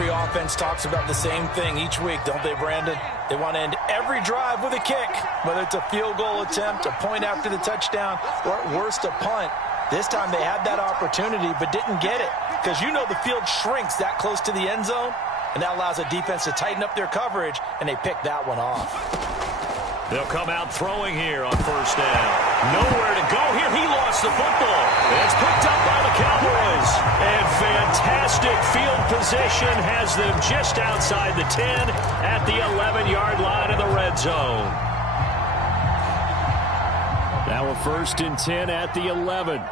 Every offense talks about the same thing each week, don't they, Brandon? They want to end every drive with a kick, whether it's a field goal attempt, a point after the touchdown, or at worst a punt. This time they had that opportunity but didn't get it because you know the field shrinks that close to the end zone, and that allows a defense to tighten up their coverage, and they picked that one off. They'll come out throwing here on first down. Nowhere to go here. He lost the football. It's picked up by the Cowboys. And fantastic field position has them just outside the 10 at the 11-yard line in the red zone. Now a 1st and 10 at the 11.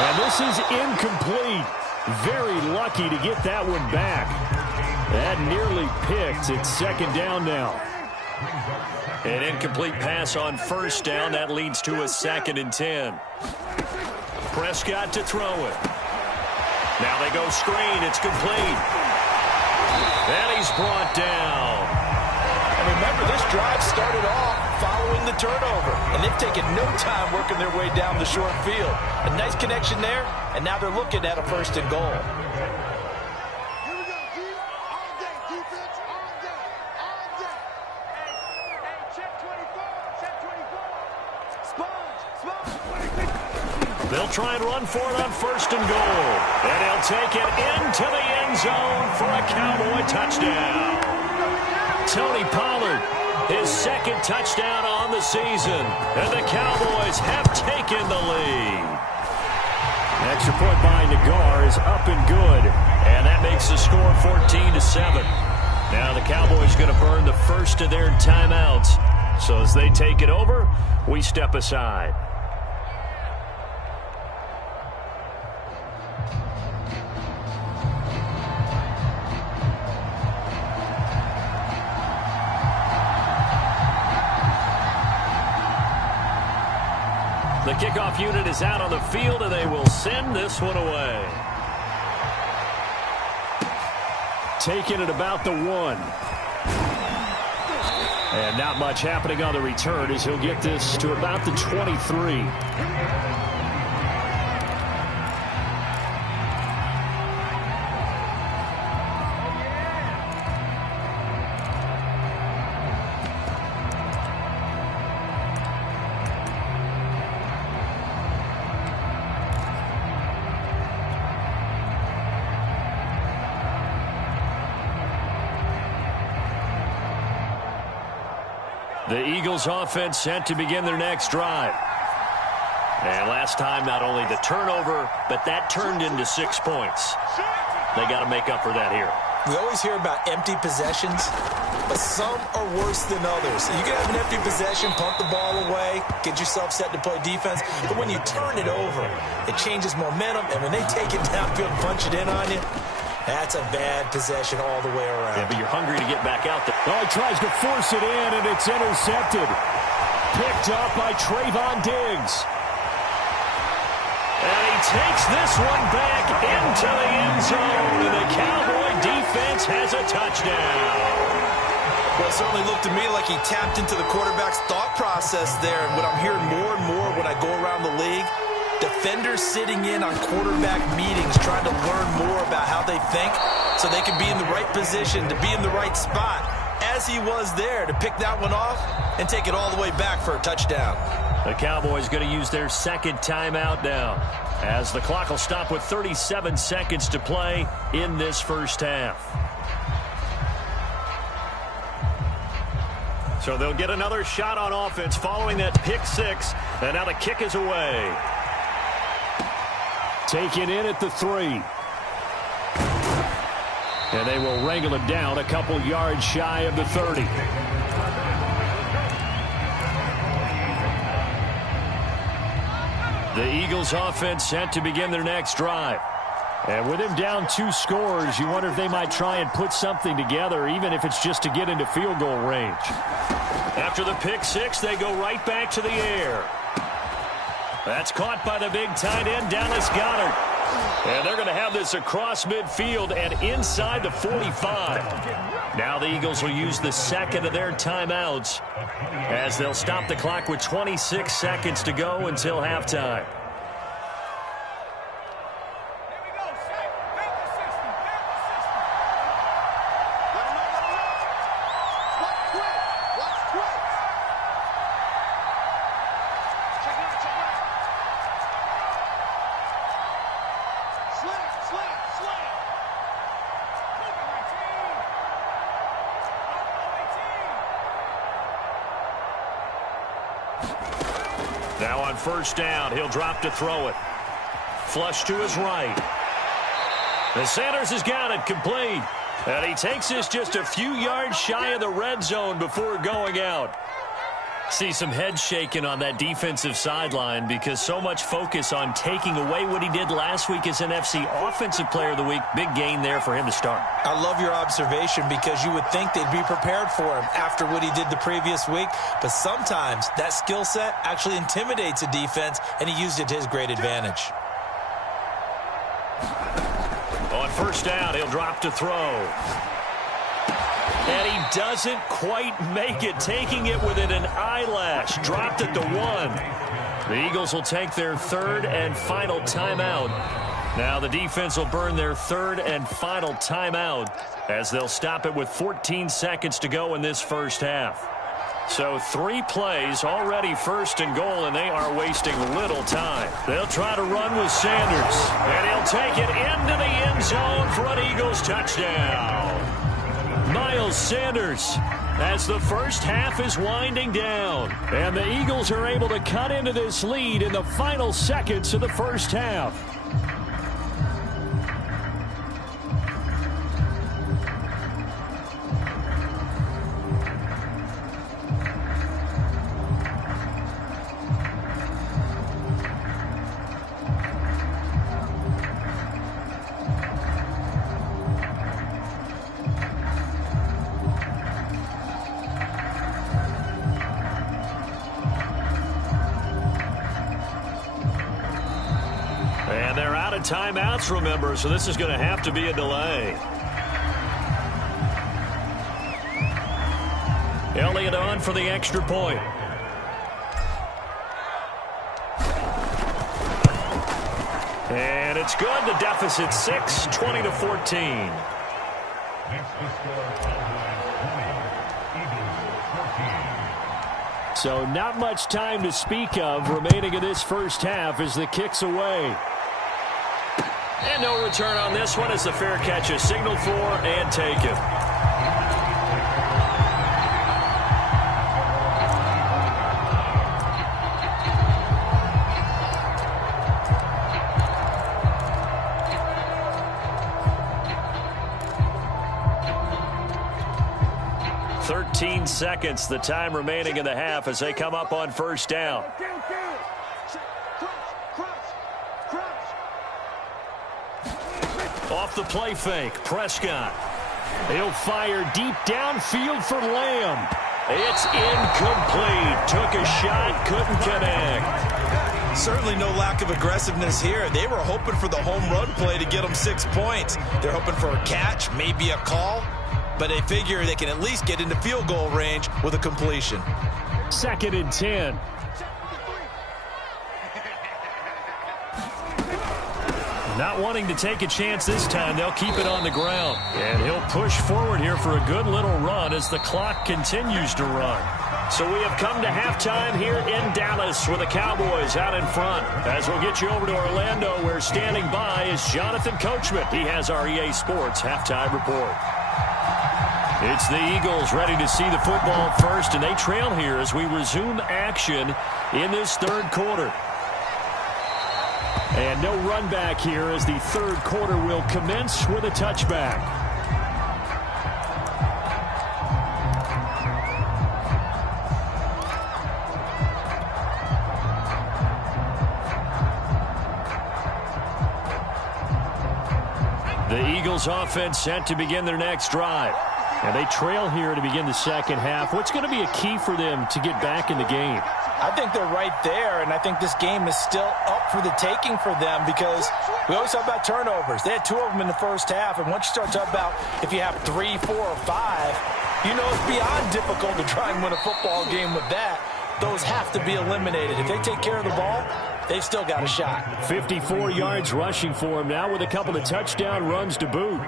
And this is incomplete. Very lucky to get that one back. That nearly picked. It's 2nd down now. An incomplete pass on 1st down. That leads to a 2nd and 10. Prescott to throw it. Now they go screen. It's complete. And he's brought down. And remember, this drive started off following the turnover, and they've taken no time working their way down the short field. A nice connection there, and now they're looking at a 1st and goal. They'll try and run for it on 1st and goal. And he'll take it into the end zone for a Cowboy touchdown. Tony Pollard, his 2nd touchdown on the season. And the Cowboys have taken the lead. Extra point by Nagar is up and good. And that makes the score 14-7. Now the Cowboys going to burn the first of their timeouts. So as they take it over, we step aside. The kickoff unit is out on the field, and they will send this one away. Taking it about the 1. And not much happening on the return as he'll get this to about the 23. The Eagles offense set to begin their next drive. And last time, not only the turnover, but that turned into 6 points. They got to make up for that here. We always hear about empty possessions, but some are worse than others. You can have an empty possession, pump the ball away, get yourself set to play defense, but when you turn it over, it changes momentum, and when they take it downfield and punch it in on you, that's a bad possession all the way around. Yeah, but you're hungry to get back out there. Oh, he tries to force it in, and it's intercepted. Picked up by Trayvon Diggs. And he takes this one back into the end zone, and the Cowboy defense has a touchdown. Well, it certainly looked to me like he tapped into the quarterback's thought process there, and what I'm hearing more and more when I go around the league, defenders sitting in on quarterback meetings trying to learn more about how they think so they can be in the right position to be in the right spot, as he was there to pick that one off and take it all the way back for a touchdown. The Cowboys going to use their 2nd timeout now as the clock will stop with 37 seconds to play in this first half. So they'll get another shot on offense following that pick 6, and now the kick is away. Taken in at the 3. And they will wrangle it down a couple yards shy of the 30. The Eagles offense set to begin their next drive. And with him down 2 scores, you wonder if they might try and put something together, even if it's just to get into field goal range. After the pick 6, they go right back to the air. That's caught by the big tight end, Dallas Goedert. And they're going to have this across midfield and inside the 45. Now the Eagles will use the 2nd of their timeouts as they'll stop the clock with 26 seconds to go until halftime. On first down, he'll drop to throw it. Flush to his right. And Sanders has got it complete. And he takes this just a few yards shy of the red zone before going out. See some head shaking on that defensive sideline because so much focus on taking away what he did last week as NFC Offensive Player of the Week. Big gain there for him to start. I love your observation because you would think they'd be prepared for him after what he did the previous week. But sometimes that skill set actually intimidates a defense, and he used it to his great advantage. On first down, he'll drop to throw. And he doesn't quite make it, taking it within an eyelash. Dropped at the 1. The Eagles will take their third and final timeout. Now the defense will burn their third and final timeout as they'll stop it with 14 seconds to go in this first half. So 3 plays, already first and goal, and they are wasting little time. They'll try to run with Sanders, and he'll take it into the end zone for an Eagles touchdown. Miles Sanders as the first half is winding down. And the Eagles are able to cut into this lead in the final seconds of the first half. Timeouts, remember, so this is going to have to be a delay. Elliott on for the extra point. And it's good. The deficit 6, 20-14. So not much time to speak of remaining in this first half as the kick's away. And no return on this one as the fair catch is signaled for and taken. Seconds, the time remaining in the half as they come up on first down. Off the play fake, Prescott. He'll fire deep downfield for Lamb. It's incomplete. Took a shot, couldn't connect. Certainly no lack of aggressiveness here. They were hoping for the home run play to get them 6 points. They're hoping for a catch, maybe a call. But they figure they can at least get into field goal range with a completion. 2nd and 10. Not wanting to take a chance this time, they'll keep it on the ground. And he'll push forward here for a good little run as the clock continues to run. So we have come to halftime here in Dallas with the Cowboys out in front. As we'll get you over to Orlando, where standing by is Jonathan Coachman. He has our EA Sports halftime report. It's the Eagles ready to see the football first, and they trail here as we resume action in this third quarter. And no run back here as the third quarter will commence with a touchback. The Eagles offense set to begin their next drive. And they trail here to begin the second half. What's going to be a key for them to get back in the game? I think they're right there, and I think this game is still up for the taking for them because we always talk about turnovers. They had 2 of them in the first half, and once you start talking about if you have 3, 4, or 5, you know it's beyond difficult to try and win a football game with that. Those have to be eliminated. If they take care of the ball, they've still got a shot. 54 yards rushing for him now with a couple of touchdown runs to boot.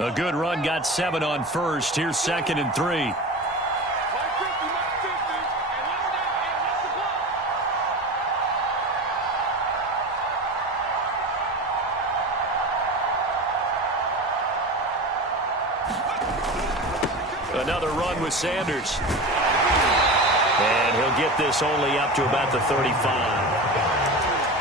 A good run, got 7 on first. Here's 2nd and 3. Another run with Sanders. And he'll get this only up to about the 35.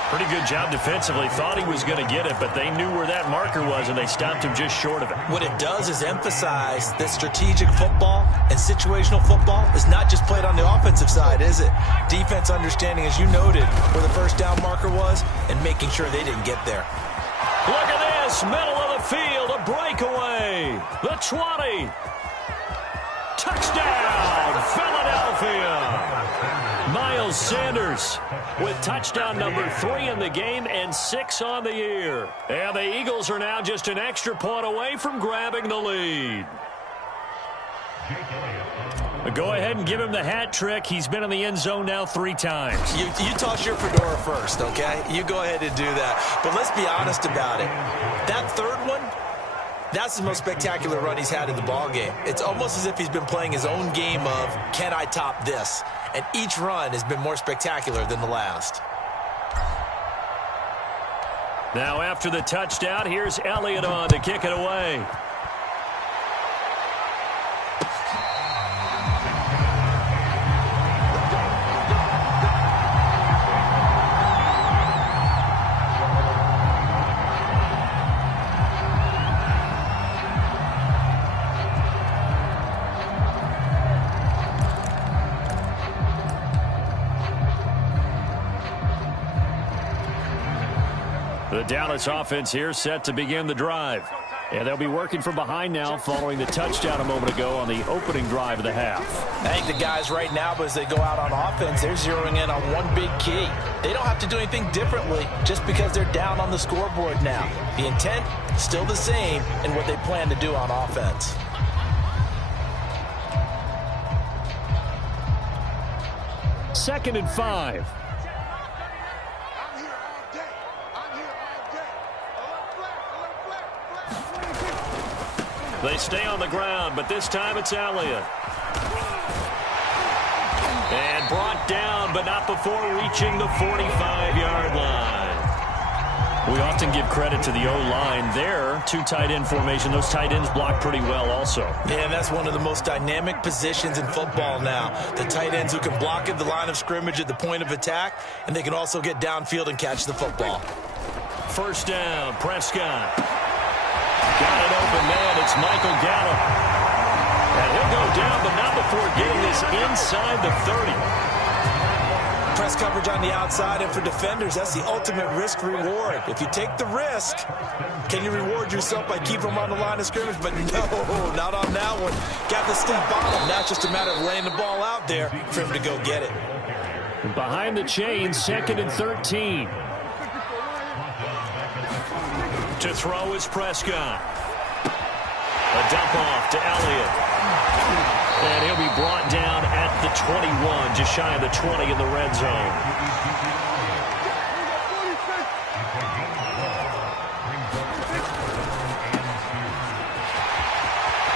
Pretty good job defensively. Thought he was going to get it, but they knew where that marker was, and they stopped him just short of it. What it does is emphasize that strategic football and situational football is not just played on the offensive side, is it? Defense understanding, as you noted, where the first down marker was and making sure they didn't get there. Look at this, middle of the field, a breakaway. The 20. Touchdown, Philadelphia. Miles Sanders with touchdown number 3 in the game and 6 on the year. And the Eagles are now just an extra point away from grabbing the lead. Go ahead and give him the hat trick. He's been in the end zone now 3 times. You toss your fedora first, okay? You go ahead and do that. But let's be honest about it. That third one, that's the most spectacular run he's had in the ballgame. It's almost as if he's been playing his own game of, can I top this? And each run has been more spectacular than the last. Now after the touchdown, here's Elliott on to kick it away. The Dallas offense here set to begin the drive. And they'll be working from behind now following the touchdown a moment ago on the opening drive of the half. I think the guys right now, as they go out on offense, they're zeroing in on one big key. They don't have to do anything differently just because they're down on the scoreboard now. The intent, still the same in what they plan to do on offense. Second and 5. They stay on the ground, but this time it's Elliott. And brought down, but not before reaching the 45-yard line. We often give credit to the O-line there. 2 tight end formation. Those tight ends block pretty well also. Yeah, that's one of the most dynamic positions in football now. The tight ends who can block at the line of scrimmage at the point of attack, and they can also get downfield and catch the football. First down, Prescott. Got it open, man. It's Michael Gallup. And he'll go down, but not before getting this inside the 30. Press coverage on the outside, and for defenders, that's the ultimate risk-reward. If you take the risk, can you reward yourself by keeping them on the line of scrimmage? But no, not on that one. Got the stiff bottom. Now it's just a matter of laying the ball out there for him to go get it. Behind the chains, second and 13. To throw is Prescott. A dump off to Elliott. And he'll be brought down at the 21, just shy of the 20 in the red zone.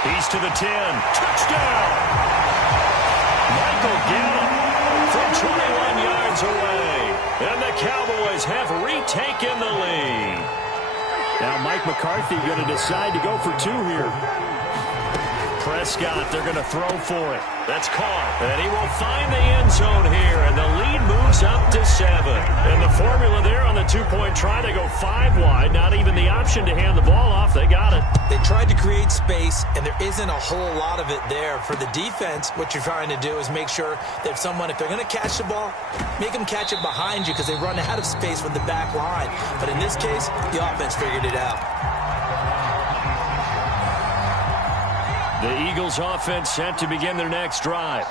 He's to the 10. Touchdown! Michael Gallup from 21 yards away. And the Cowboys have retaken the lead. Now Mike McCarthy going to decide to go for 2 here. Prescott, they're going to throw for it. That's caught. And he will find the end zone here. And the lead moves up to 7. And the formula there on the 2-point try to go 5 wide. Not even the option to hand the ball off. They got it. They tried to create space, and there isn't a whole lot of it there. For the defense, what you're trying to do is make sure that someone, if they're going to catch the ball, make them catch it behind you because they run out of space with the back line. But in this case, the offense figured it out. The Eagles offense set to begin their next drive.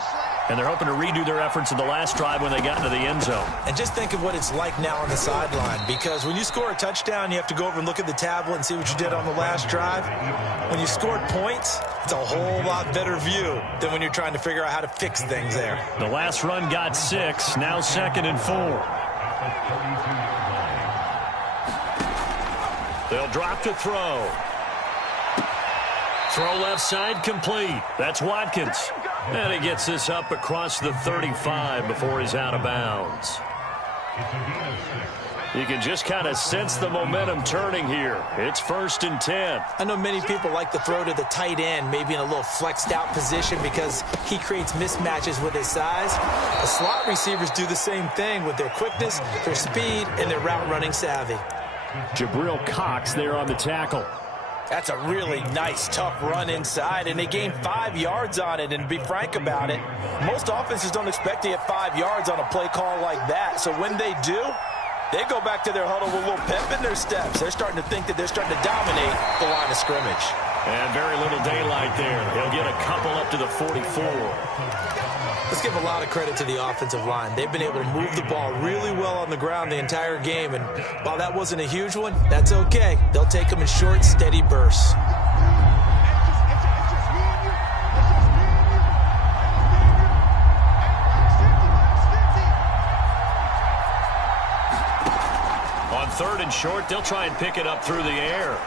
And they're hoping to redo their efforts in the last drive when they got into the end zone. And just think of what it's like now on the sideline, because when you score a touchdown, you have to go over and look at the tablet and see what you did on the last drive. When you scored points, it's a whole lot better view than when you're trying to figure out how to fix things there. The last run got 6, now second and 4. They'll drop to throw. Throw left side complete. That's Watkins. And he gets this up across the 35 before he's out of bounds. You can just kind of sense the momentum turning here. It's 1st and 10. I know many people like to throw to the tight end, maybe in a little flexed out position because he creates mismatches with his size. The slot receivers do the same thing with their quickness, their speed, and their route running savvy. Jabril Cox there on the tackle. That's a really nice, tough run inside, and they gained 5 yards on it. And to be frank about it, most offenses don't expect to get 5 yards on a play call like that. So when they do, they go back to their huddle with a little pep in their steps. They're starting to think that they're starting to dominate the line of scrimmage. And very little daylight there. He'll get a couple up to the 44. Let's give a lot of credit to the offensive line. They've been able to move the ball really well on the ground the entire game. And while that wasn't a huge one, that's okay. They'll take them in short, steady bursts. On 3rd and short, they'll try and pick it up through the air.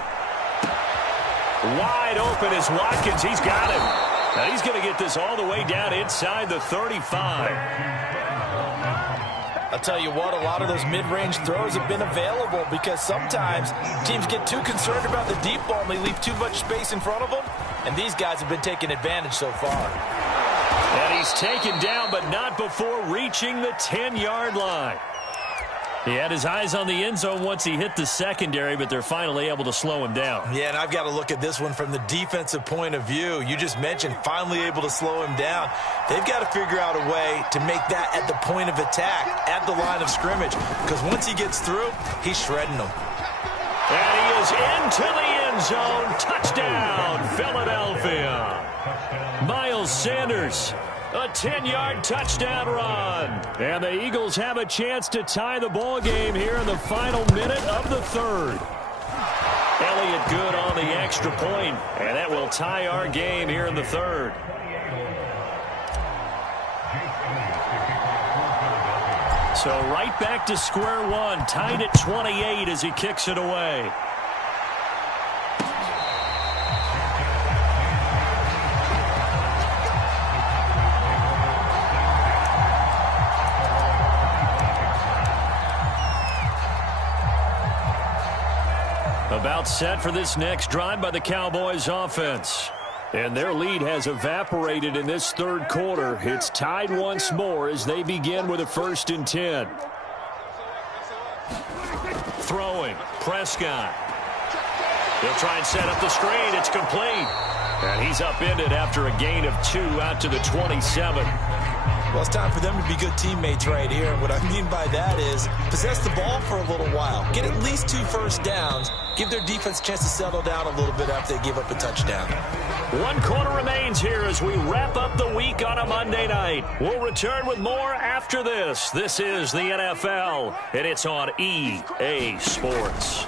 Wide open is Watkins. He's got him. Now he's going to get this all the way down inside the 35. I'll tell you what, a lot of those mid-range throws have been available because sometimes teams get too concerned about the deep ball and they leave too much space in front of them, and these guys have been taking advantage so far. And he's taken down, but not before reaching the 10-yard line. He had his eyes on the end zone once he hit the secondary, but they're finally able to slow him down. Yeah, and I've got to look at this one from the defensive point of view. You just mentioned finally able to slow him down. They've got to figure out a way to make that at the point of attack, at the line of scrimmage, because once he gets through, he's shredding them. And he is into the end zone. Touchdown, Philadelphia. Miles Sanders. A 10-yard touchdown run. And the Eagles have a chance to tie the ball game here in the final minute of the 3rd. Elliott good on the extra point, and that will tie our game here in the 3rd. So right back to square one, tied at 28 as he kicks it away. About set for this next drive by the Cowboys offense. And their lead has evaporated in this 3rd quarter. It's tied once more as they begin with a 1st and 10. Throwing, Prescott. They'll try and set up the screen. It's complete. And he's upended after a gain of 2 out to the 27. Well, it's time for them to be good teammates right here. And what I mean by that is possess the ball for a little while. Get at least 2 first downs. Give their defense a chance to settle down a little bit after they give up a touchdown. 1 quarter remains here as we wrap up the week on a Monday night. We'll return with more after this. This is the NFL, and it's on EA Sports.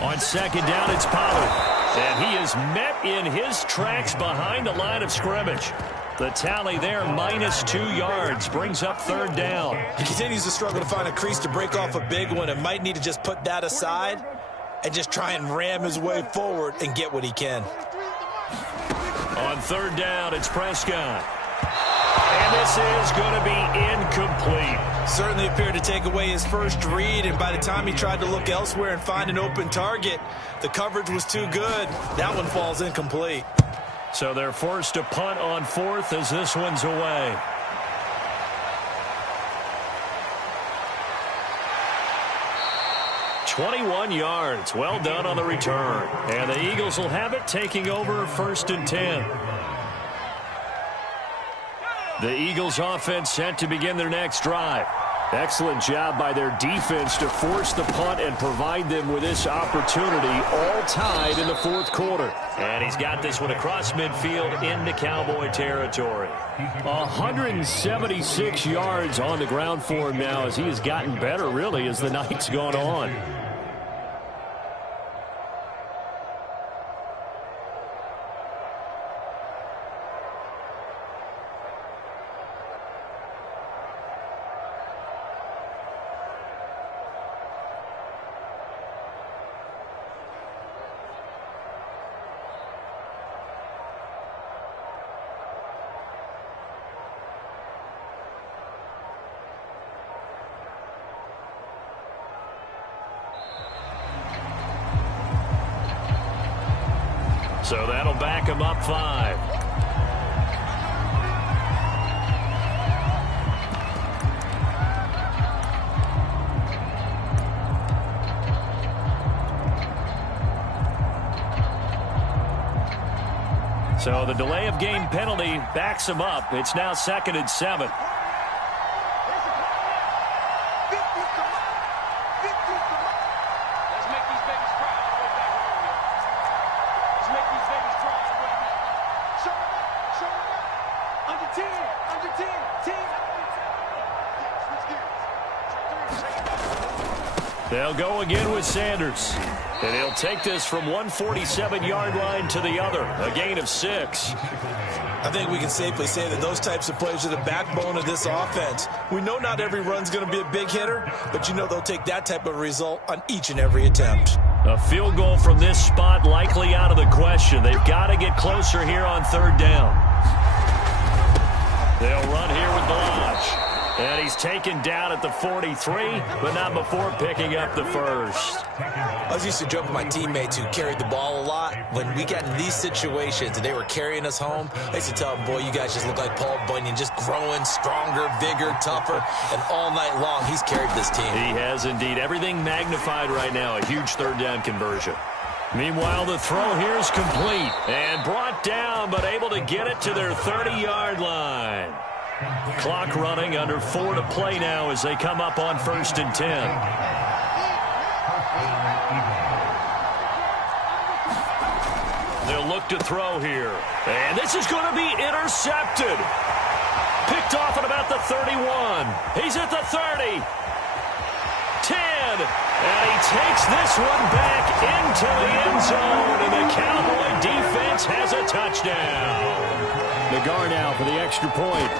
On 2nd down, it's Pollard. And he is met in his tracks behind the line of scrimmage. The tally there, -2 yards, brings up 3rd down. He continues to struggle to find a crease to break off a big one and might need to just put that aside and just try and ram his way forward and get what he can. On 3rd down, it's Prescott. And this is going to be incomplete. Certainly appeared to take away his first read, and by the time he tried to look elsewhere and find an open target, the coverage was too good. That one falls incomplete. So they're forced to punt on 4th as this one's away. "21 yards. Well done on the return. And the Eagles will have it, taking over 1st and 10. The Eagles offense set to begin their next drive. Excellent job by their defense to force the punt and provide them with this opportunity, all tied in the 4th quarter. And he's got this one across midfield into Cowboy territory. 176 yards on the ground for him now as he has gotten better, really, as the night's gone on. So that'll back him up 5. So the delay of game penalty backs him up. It's now 2nd and 7. They'll go again with Sanders. And he'll take this from 147-yard line to the other. A gain of 6. I think we can safely say that those types of plays are the backbone of this offense. We know not every run's going to be a big hitter, but you know they'll take that type of result on each and every attempt. A field goal from this spot likely out of the question. They've got to get closer here on 3rd down. They'll run here with Balaj. And he's taken down at the 43, but not before picking up the first. I was used to joke with my teammates who carried the ball a lot. When we got in these situations and they were carrying us home, I used to tell them, boy, you guys just look like Paul Bunyan, just growing stronger, bigger, tougher. And all night long, he's carried this team. He has indeed. Everything magnified right now. A huge 3rd down conversion. Meanwhile, the throw here is complete and brought down, but able to get it to their 30-yard line. Clock running, under 4 to play now as they come up on 1st and 10. They'll look to throw here. And this is going to be intercepted. Picked off at about the 31. He's at the 30. 10. And he takes this one back into the end zone. And the Cowboy defense has a touchdown. Nagar now for the extra point.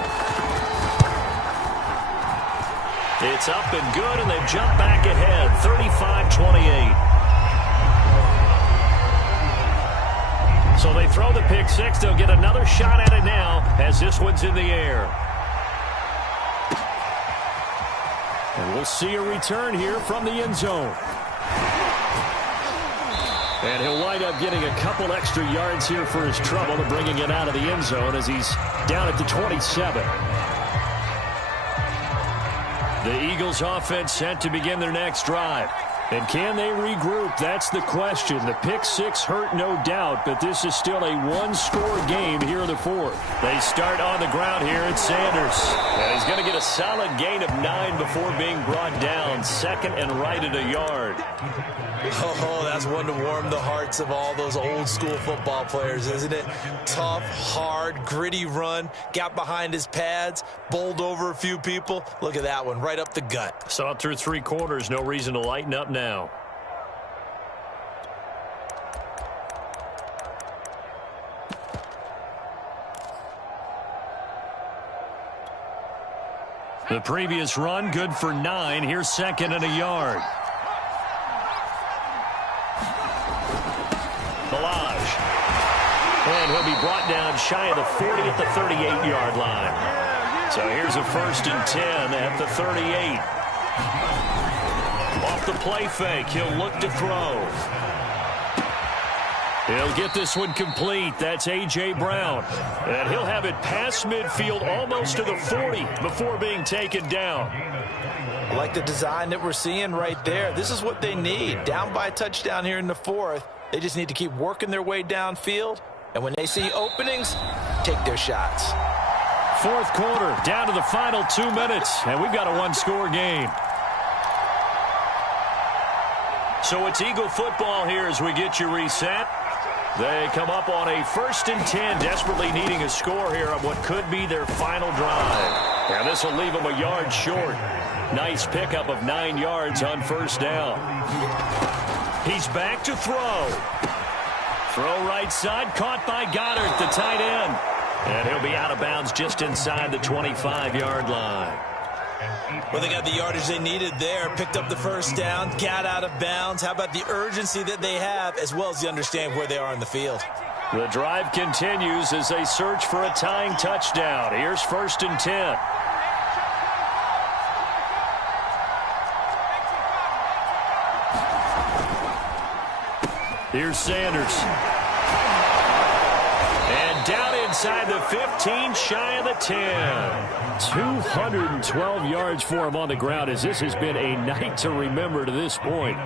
It's up and good, and they've jumped back ahead, 35-28. So they throw the pick 6. They'll get another shot at it now as this one's in the air. And we'll see a return here from the end zone. And he'll wind up getting a couple extra yards here for his trouble to bringing it out of the end zone as he's down at the 27. The Eagles offense set to begin their next drive. And can they regroup? That's the question. The pick 6 hurt, no doubt, but this is still a one-score game here in the 4th. They start on the ground here at Sanders. And he's going to get a solid gain of 9 before being brought down. 2nd and right at a yard. Oh, that's one to warm the hearts of all those old-school football players, isn't it? Tough, hard, gritty run. Got behind his pads, bowled over a few people. Look at that one, right up the gut. Saw it through 3 quarters. No reason to lighten up now. The previous run, good for 9. Here's 2nd and a yard. Balaj. And he'll be brought down shy of the 40 at the 38-yard line. So here's a 1st and 10 at the 38. Off the play fake, he'll look to throw. He'll get this one complete. That's A.J. Brown. And he'll have it past midfield almost to the 40 before being taken down. I like the design that we're seeing right there. This is what they need. Down by a touchdown here in the 4th. They just need to keep working their way downfield. And when they see openings, take their shots. 4th quarter, down to the final 2 minutes. And we've got a one-score game. So it's Eagle football here as we get you reset. They come up on a 1st and 10, desperately needing a score here on what could be their final drive. And this will leave them a yard short. Nice pickup of 9 yards on 1st down. He's back to throw. Throw right side, caught by Goddard, the tight end. And he'll be out of bounds just inside the 25-yard line. Well, they got the yardage they needed there. Picked up the 1st down, got out of bounds. How about the urgency that they have, as well as the understand where they are in the field? The drive continues as they search for a tying touchdown. Here's 1st and 10. Here's Sanders. inside the 15, shy of the 10. 212 yards for him on the ground, as this has been a night to remember to this point.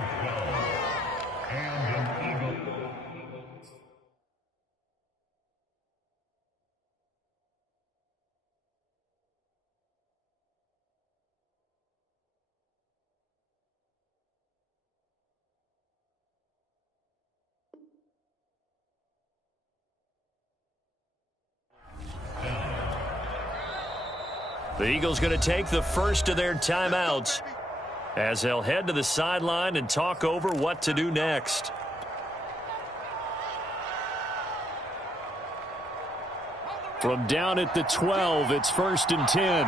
The Eagles going to take the first of their timeouts as they'll head to the sideline and talk over what to do next. From down at the 12, it's 1st and 10.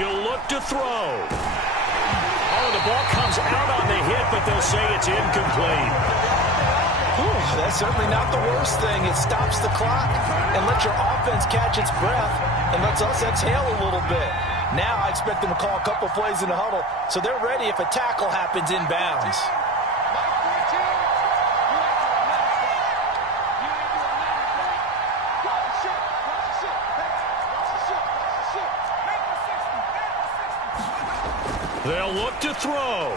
He'll look to throw. Oh, the ball comes out on the hit, but they'll say it's incomplete. Ooh, that's certainly not the worst thing. It stops the clock and lets your offense catch its breath and lets us exhale a little bit. Now I expect them to call a couple plays in the huddle so they're ready if a tackle happens inbounds. They'll look to throw.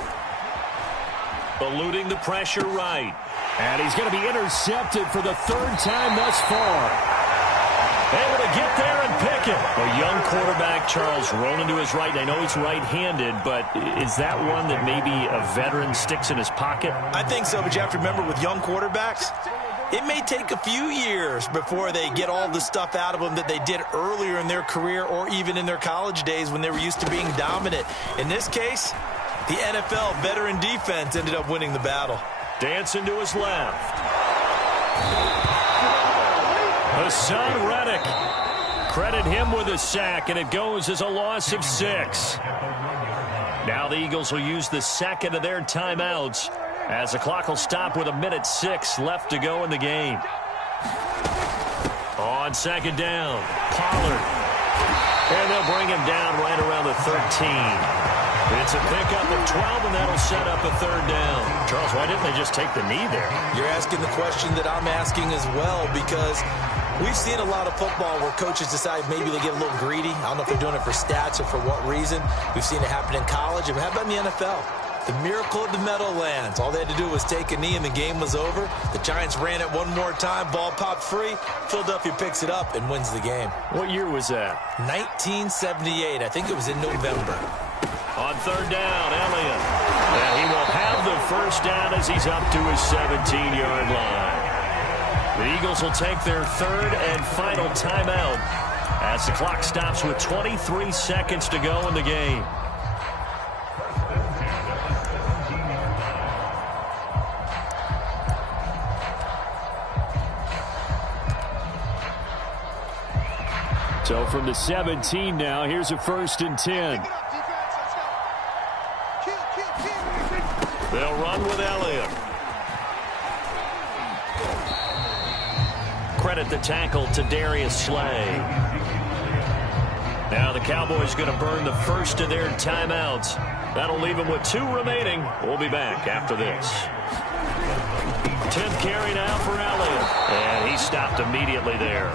Eluding the pressure right. And he's going to be intercepted for the 3rd time thus far. Able to get there and pick it. A young quarterback, Charles, rolling to his right. And I know he's right-handed, but is that one that maybe a veteran sticks in his pocket? I think so, but you have to remember with young quarterbacks, it may take a few years before they get all the stuff out of them that they did earlier in their career or even in their college days when they were used to being dominant. In this case, the NFL veteran defense ended up winning the battle. Dancing to his left. Hassan Reddick. Credit him with a sack, and it goes as a loss of 6. Now the Eagles will use the second of their timeouts as the clock will stop with 1:06 left to go in the game. On 2nd down, Pollard. And they'll bring him down right around the 13. It's a pickup of 12, and that'll set up a 3rd down. Charles, why didn't they just take the knee there? You're asking the question that I'm asking as well, because we've seen a lot of football where coaches decide maybe they get a little greedy. I don't know if they're doing it for stats or for what reason. We've seen it happen in college. And how about in the NFL? The miracle of the Meadowlands. All they had to do was take a knee and the game was over. The Giants ran it one more time. Ball popped free. Philadelphia picks it up and wins the game. What year was that? 1978. I think it was in November. On 3rd down, Elliott. And he will have the 1st down as he's up to his 17-yard line. The Eagles will take their 3rd and final timeout as the clock stops with 23 seconds to go in the game. So from the 17 now, here's a 1st and 10. They'll run with Elliott. Credit the tackle to Darius Slay. Now the Cowboys going to burn the 1st of their timeouts. That'll leave them with 2 remaining. We'll be back after this. 10th carry now for Elliott. And he stopped immediately there.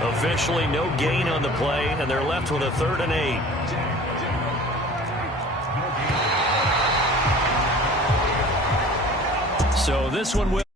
Officially no gain on the play, and they're left with a 3rd and 8. So this one will